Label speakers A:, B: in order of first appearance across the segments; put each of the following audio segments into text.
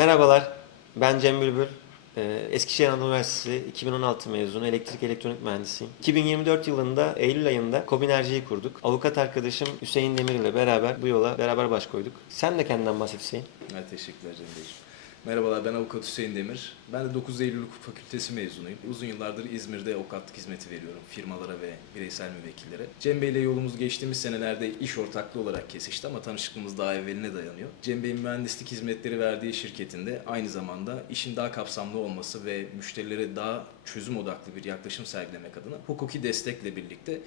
A: Merhabalar, ben Cem Bülbül. Ee, Eskişehir Anadolu Üniversitesi 2016 mezunu elektrik elektronik mühendisiyim. 2024 yılında Eylül ayında Kobinerji'yi kurduk. Avukat arkadaşım Hüseyin Demir ile beraber bu yola beraber baş koyduk. Sen de kendinden bahset.
B: Evet, teşekkürler Cem Bey. Merhabalar ben avukat Hüseyin Demir. Ben de 9 Eylül Hukuk Fakültesi mezunuyum. Uzun yıllardır İzmir'de avukatlık hizmeti veriyorum firmalara ve bireysel müvekkillere. Cem Bey ile yolumuz geçtiğimiz senelerde iş ortaklığı olarak kesişti ama tanışıklığımız daha evveline dayanıyor. Cem Bey'in mühendislik hizmetleri verdiği şirketinde aynı zamanda işin daha kapsamlı olması ve müşterilere daha çözüm odaklı bir yaklaşım sergilemek adına hukuki destekle birlikte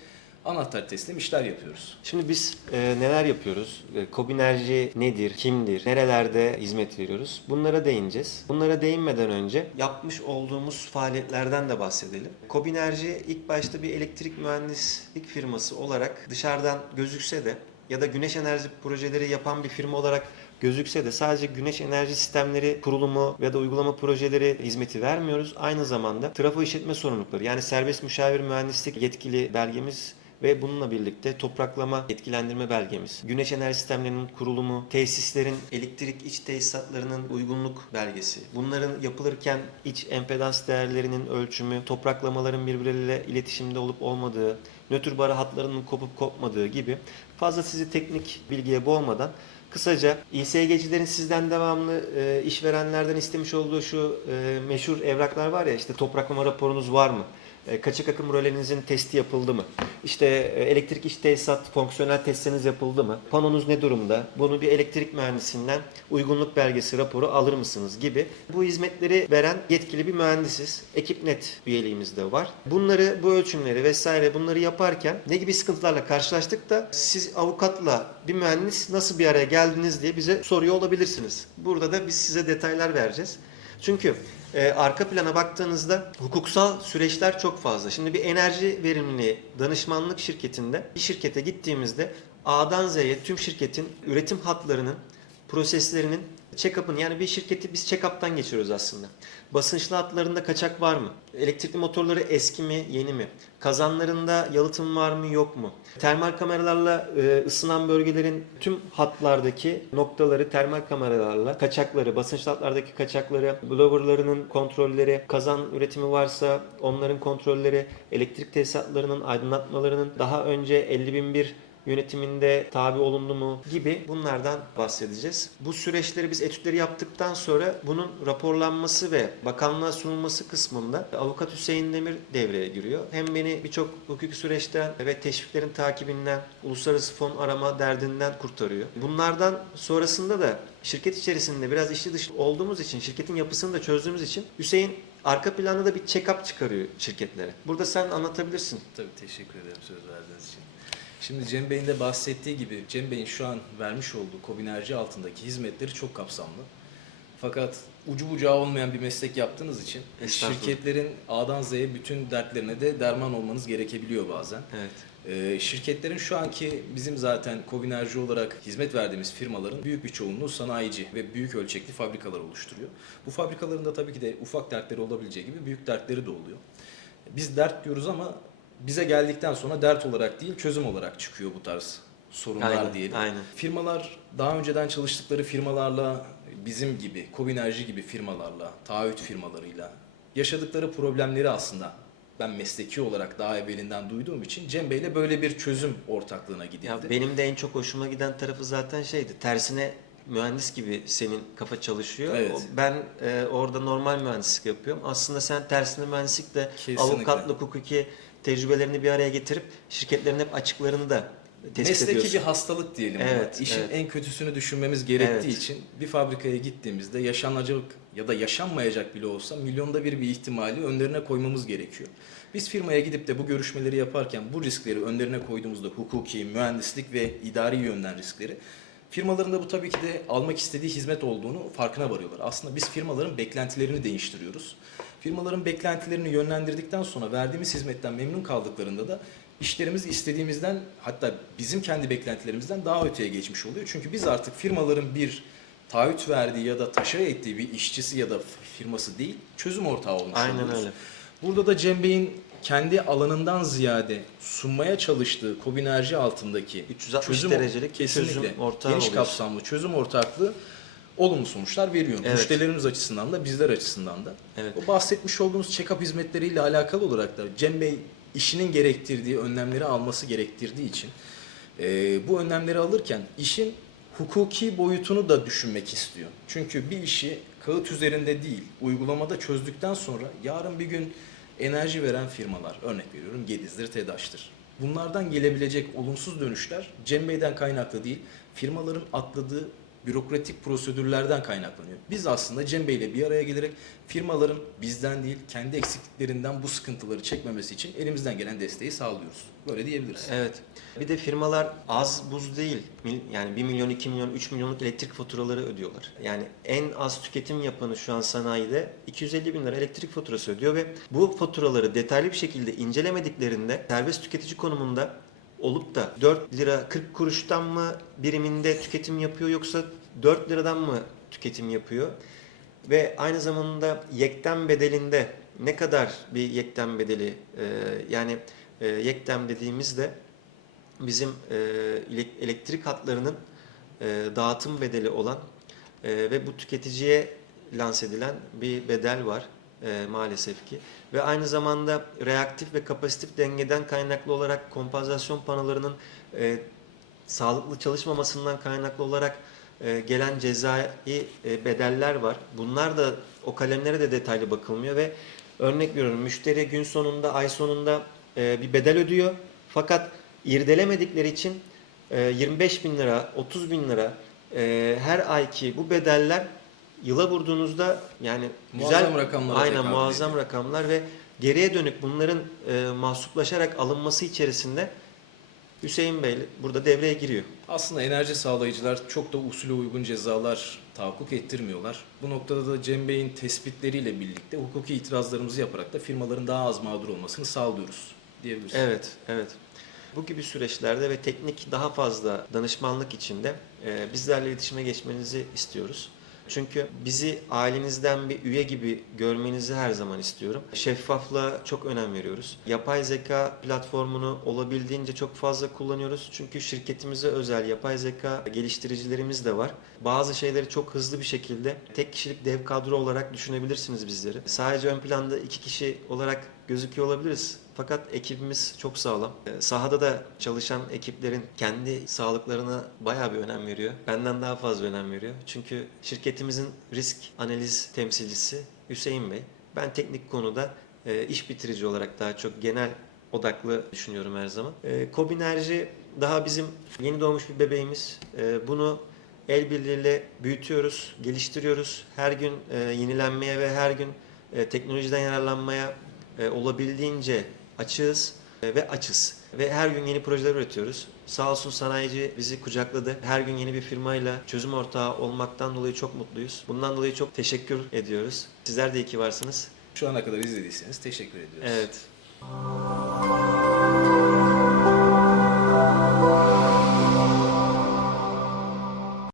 B: anahtar teslim işler yapıyoruz.
A: Şimdi biz e, neler yapıyoruz? E, Kobinerji nedir? Kimdir? Nerelerde hizmet veriyoruz? Bunlara değineceğiz. Bunlara değinmeden önce yapmış olduğumuz faaliyetlerden de bahsedelim. Kobinerji ilk başta bir elektrik mühendislik firması olarak dışarıdan gözükse de ya da güneş enerji projeleri yapan bir firma olarak gözükse de sadece güneş enerji sistemleri kurulumu ya da uygulama projeleri hizmeti vermiyoruz. Aynı zamanda trafo işletme sorumlulukları yani serbest müşavir mühendislik yetkili belgemiz ve bununla birlikte topraklama etkilendirme belgemiz, güneş enerji sistemlerinin kurulumu, tesislerin elektrik iç tesisatlarının uygunluk belgesi, bunların yapılırken iç empedans değerlerinin ölçümü, topraklamaların birbirleriyle iletişimde olup olmadığı, nötr barı hatlarının kopup kopmadığı gibi fazla sizi teknik bilgiye boğmadan Kısaca İSG'cilerin sizden devamlı e, işverenlerden istemiş olduğu şu e, meşhur evraklar var ya işte topraklama raporunuz var mı? E, kaçak akım rölenizin testi yapıldı mı? İşte e, elektrik iç tesisat fonksiyonel testleriniz yapıldı mı? Panonuz ne durumda? Bunu bir elektrik mühendisinden uygunluk belgesi raporu alır mısınız gibi. Bu hizmetleri veren yetkili bir mühendisiz. Ekipnet üyeliğimiz de var. Bunları bu ölçümleri vesaire bunları yaparken ne gibi sıkıntılarla karşılaştık da siz avukatla bir mühendis nasıl bir araya geldiniz diye bize soruyor olabilirsiniz. Burada da biz size detaylar vereceğiz. Çünkü e, arka plana baktığınızda hukuksal süreçler çok fazla. Şimdi bir enerji verimliliği danışmanlık şirketinde bir şirkete gittiğimizde A'dan Z'ye tüm şirketin üretim hatlarının proseslerinin check-up'ın yani bir şirketi biz check-up'tan geçiyoruz aslında. Basınçlı hatlarında kaçak var mı? Elektrikli motorları eski mi, yeni mi? Kazanlarında yalıtım var mı, yok mu? Termal kameralarla e, ısınan bölgelerin tüm hatlardaki noktaları termal kameralarla, kaçakları, basınçlı hatlardaki kaçakları, blowerlarının kontrolleri, kazan üretimi varsa onların kontrolleri, elektrik tesisatlarının aydınlatmalarının daha önce 50001 yönetiminde tabi olundu mu gibi bunlardan bahsedeceğiz. Bu süreçleri biz etütleri yaptıktan sonra bunun raporlanması ve bakanlığa sunulması kısmında avukat Hüseyin Demir devreye giriyor. Hem beni birçok hukuki süreçten ve teşviklerin takibinden, uluslararası fon arama derdinden kurtarıyor. Bunlardan sonrasında da şirket içerisinde biraz içli dışı olduğumuz için, şirketin yapısını da çözdüğümüz için Hüseyin arka planda da bir check-up çıkarıyor şirketlere. Burada sen anlatabilirsin.
B: Tabii teşekkür ederim söz verdiğiniz için. Şimdi Cem Bey'in de bahsettiği gibi Cem Bey'in şu an vermiş olduğu Kobinerji altındaki hizmetleri çok kapsamlı. Fakat ucu bucağı olmayan bir meslek yaptığınız için şirketlerin A'dan Z'ye bütün dertlerine de derman olmanız gerekebiliyor bazen.
A: Evet.
B: Ee, şirketlerin şu anki bizim zaten Kobinerji olarak hizmet verdiğimiz firmaların büyük bir çoğunluğu sanayici ve büyük ölçekli fabrikalar oluşturuyor. Bu fabrikaların da tabii ki de ufak dertleri olabileceği gibi büyük dertleri de oluyor. Biz dert diyoruz ama bize geldikten sonra dert olarak değil çözüm olarak çıkıyor bu tarz sorunlar
A: Aynen,
B: diyelim.
A: aynen.
B: Firmalar daha önceden çalıştıkları firmalarla bizim gibi Kobinerji gibi firmalarla, taahhüt firmalarıyla yaşadıkları problemleri aslında ben mesleki olarak daha evvelinden duyduğum için Cem Bey'le böyle bir çözüm ortaklığına gidildi.
A: Ya benim de en çok hoşuma giden tarafı zaten şeydi. Tersine mühendis gibi senin kafa çalışıyor.
B: Evet.
A: Ben e, orada normal mühendislik yapıyorum. Aslında sen tersine mühendislikle
B: Kesinlikle.
A: avukatlık, hukuki tecrübelerini bir araya getirip şirketlerin hep açıklarını da tespit
B: Mesleki
A: ediyorsun.
B: bir hastalık diyelim.
A: Evet,
B: İşin
A: evet.
B: en kötüsünü düşünmemiz gerektiği
A: Evet.
B: için bir fabrikaya gittiğimizde yaşanacak ya da yaşanmayacak bile olsa milyonda bir bir ihtimali önlerine koymamız gerekiyor. Biz firmaya gidip de bu görüşmeleri yaparken bu riskleri önlerine koyduğumuzda hukuki, mühendislik ve idari yönden riskleri firmaların da bu tabii ki de almak istediği hizmet olduğunu farkına varıyorlar. Aslında biz firmaların beklentilerini değiştiriyoruz. Firmaların beklentilerini yönlendirdikten sonra verdiğimiz hizmetten memnun kaldıklarında da işlerimiz istediğimizden hatta bizim kendi beklentilerimizden daha öteye geçmiş oluyor. Çünkü biz artık firmaların bir taahhüt verdiği ya da taşera ettiği bir işçisi ya da firması değil, çözüm ortağı olmuş
A: Aynen
B: oluyoruz.
A: öyle.
B: Burada da Cem Bey'in kendi alanından ziyade sunmaya çalıştığı Kobinerji altındaki
A: 360
B: çözüm
A: derecelik
B: kesinlikle
A: çözüm ortağı
B: geniş
A: oluyorsun.
B: kapsamlı çözüm ortaklığı olumlu sonuçlar veriyor.
A: Evet.
B: Müşterilerimiz açısından da bizler açısından da.
A: Evet.
B: O bahsetmiş olduğumuz check-up hizmetleriyle alakalı olarak da Cem Bey işinin gerektirdiği önlemleri alması gerektirdiği için e, bu önlemleri alırken işin hukuki boyutunu da düşünmek istiyor. Çünkü bir işi kağıt üzerinde değil, uygulamada çözdükten sonra yarın bir gün enerji veren firmalar, örnek veriyorum Gediz'dir, TEDAŞ'tır. Bunlardan gelebilecek olumsuz dönüşler Cem Bey'den kaynaklı değil, firmaların atladığı bürokratik prosedürlerden kaynaklanıyor. Biz aslında Cem Bey ile bir araya gelerek firmaların bizden değil, kendi eksikliklerinden bu sıkıntıları çekmemesi için elimizden gelen desteği sağlıyoruz. Böyle diyebiliriz.
A: Evet. Bir de firmalar az buz değil. Yani 1 milyon, 2 milyon, 3 milyonluk elektrik faturaları ödüyorlar. Yani en az tüketim yapanı şu an sanayide 250 bin lira elektrik faturası ödüyor ve bu faturaları detaylı bir şekilde incelemediklerinde serbest tüketici konumunda olup da 4 lira 40 kuruştan mı biriminde tüketim yapıyor yoksa 4 liradan mı tüketim yapıyor? Ve aynı zamanda yekten bedelinde ne kadar bir yekten bedeli e, yani e, yekten dediğimizde bizim e, ele- elektrik hatlarının e, dağıtım bedeli olan e, ve bu tüketiciye lanse edilen bir bedel var e, maalesef ki. Ve aynı zamanda reaktif ve kapasitif dengeden kaynaklı olarak kompansasyon panolarının e, sağlıklı çalışmamasından kaynaklı olarak e, gelen cezai e, bedeller var. Bunlar da o kalemlere de detaylı bakılmıyor ve örnek veriyorum müşteri gün sonunda ay sonunda e, bir bedel ödüyor. Fakat irdelemedikleri için e, 25 bin lira, 30 bin lira e, her ayki bu bedeller yıla vurduğunuzda yani
B: Muazzam
A: güzel
B: rakamlara
A: aynen muazzam
B: ediyor.
A: rakamlar ve geriye dönük bunların e, mahsuplaşarak alınması içerisinde Hüseyin Bey burada devreye giriyor.
B: Aslında enerji sağlayıcılar çok da usule uygun cezalar tahakkuk ettirmiyorlar. Bu noktada da Cem Bey'in tespitleriyle birlikte hukuki itirazlarımızı yaparak da firmaların daha az mağdur olmasını sağlıyoruz diyebiliriz.
A: Evet, evet. Bu gibi süreçlerde ve teknik daha fazla danışmanlık içinde e, bizlerle iletişime geçmenizi istiyoruz. Çünkü bizi ailenizden bir üye gibi görmenizi her zaman istiyorum. Şeffaflığa çok önem veriyoruz. Yapay zeka platformunu olabildiğince çok fazla kullanıyoruz. Çünkü şirketimize özel yapay zeka geliştiricilerimiz de var. Bazı şeyleri çok hızlı bir şekilde tek kişilik dev kadro olarak düşünebilirsiniz bizleri. Sadece ön planda iki kişi olarak gözüküyor olabiliriz. Fakat ekibimiz çok sağlam. Ee, Sahada da çalışan ekiplerin kendi sağlıklarına bayağı bir önem veriyor. Benden daha fazla önem veriyor. Çünkü şirketimizin risk analiz temsilcisi Hüseyin Bey. Ben teknik konuda e, iş bitirici olarak daha çok genel odaklı düşünüyorum her zaman. E, Kobinerji daha bizim yeni doğmuş bir bebeğimiz. E, bunu el birliğiyle büyütüyoruz, geliştiriyoruz. Her gün yenilenmeye ve her gün teknolojiden yararlanmaya olabildiğince açığız e, ve açız. Ve her gün yeni projeler üretiyoruz. Sağ olsun sanayici bizi kucakladı. Her gün yeni bir firmayla çözüm ortağı olmaktan dolayı çok mutluyuz. Bundan dolayı çok teşekkür ediyoruz. Sizler de iyi ki varsınız.
B: Şu ana kadar izlediyseniz teşekkür ediyoruz.
A: Evet.